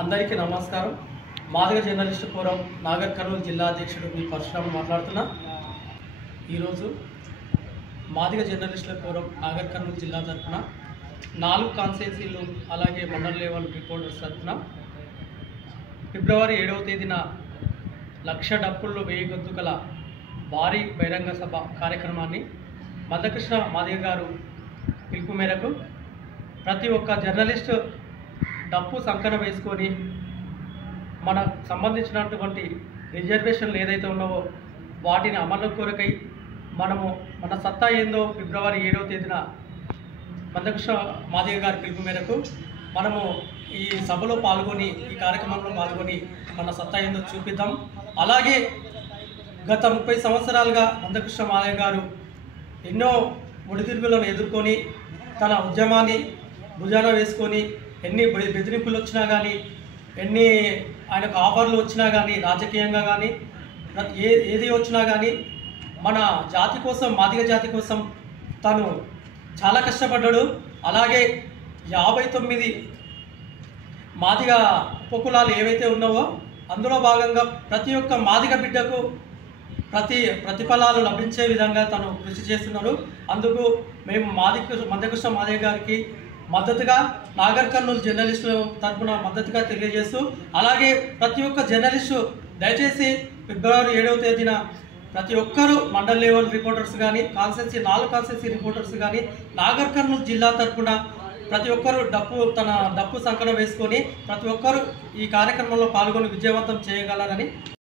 అందరికీ నమస్కారం. Madiga journalist forum Nagar Kurnool జిల్లా అధ్యక్షుడు మీ పరశురామ్ మాట్లాడుతున్నా. ఈరోజు మాదిగ జర్నలిస్టుల ఫోరం నాగర్ కర్నూలు జిల్లా తరఫున 4 కాన్స్టిట్యున్సీలు అలాగే మండల లెవెల్ రిపోర్టర్స్ తరఫున ఫిబ్రవరి 7వ తేదీన 1,00,000 డప్పుల్లో 1000 గొంతుకల భారీ బహిరంగ సభ కార్యక్రమాన్ని మందకృష్ణ మాదిగ గారు పిలుపు మేరకు ప్రతి ఒక్క జర్నలిస్టు డప్పు సంకన వేసుకొని మనకు సంబంధించినటువంటి రిజర్వేషన్లు ఏదైతే ఉన్నావో వాటిని అమలు కొరకై మనము మన సత్తా ఏందో ఫిబ్రవరి 7వ తేదీన మందకృష్ణ మాదిగ గారి పిలుపు మేరకు మనము ఈ సభలో పాల్గొని ఈ కార్యక్రమంలో పాల్గొని మన సత్తా ఏందో చూపిద్దాం. అలాగే గత 30 సంవత్సరాలుగా మందకృష్ణ మాదిగ గారు ఎన్నో ఒడిదుడుకులను ఎదుర్కొని తన ఉద్యమాన్ని భుజాన వేసుకొని ఎన్ని బెదిరింపులు వచ్చినా కానీ ఎన్ని ఆయనకు ఆఫర్లు వచ్చినా కానీ రాజకీయంగా కానీ ఏది వచ్చినా కానీ మన జాతి కోసం మాదిగ జాతి కోసం తను చాలా కష్టపడ్డాడు. అలాగే 59 మాదిగ ఉపకులాలు ఏవైతే ఉన్నావో అందులో భాగంగా ప్రతి ఒక్క మాదిగ బిడ్డకు ప్రతిఫలాలు లభించే విధంగా తను కృషి చేస్తున్నారు. అందుకు మేము మందకృష్ణ మాదిగ గారికి మద్దతుగా నాగర్ కర్నూలు జర్నలిస్టుల తరఫున మద్దతుగా తెలియజేస్తూ, అలాగే ప్రతి ఒక్క జర్నలిస్టు దయచేసి ఫిబ్రవరి 7వ తేదీన ప్రతి ఒక్కరూ మండల్ లెవెల్ రిపోర్టర్స్ కానీ 4 కాన్స్టిట్యున్సీ రిపోర్టర్స్ కానీ నాగర్ కర్నూలు జిల్లా తరఫున ప్రతి ఒక్కరూ తన డప్పు సంకన వేసుకొని ప్రతి ఒక్కరూ ఈ కార్యక్రమంలో పాల్గొని విజయవంతం చేయగలరని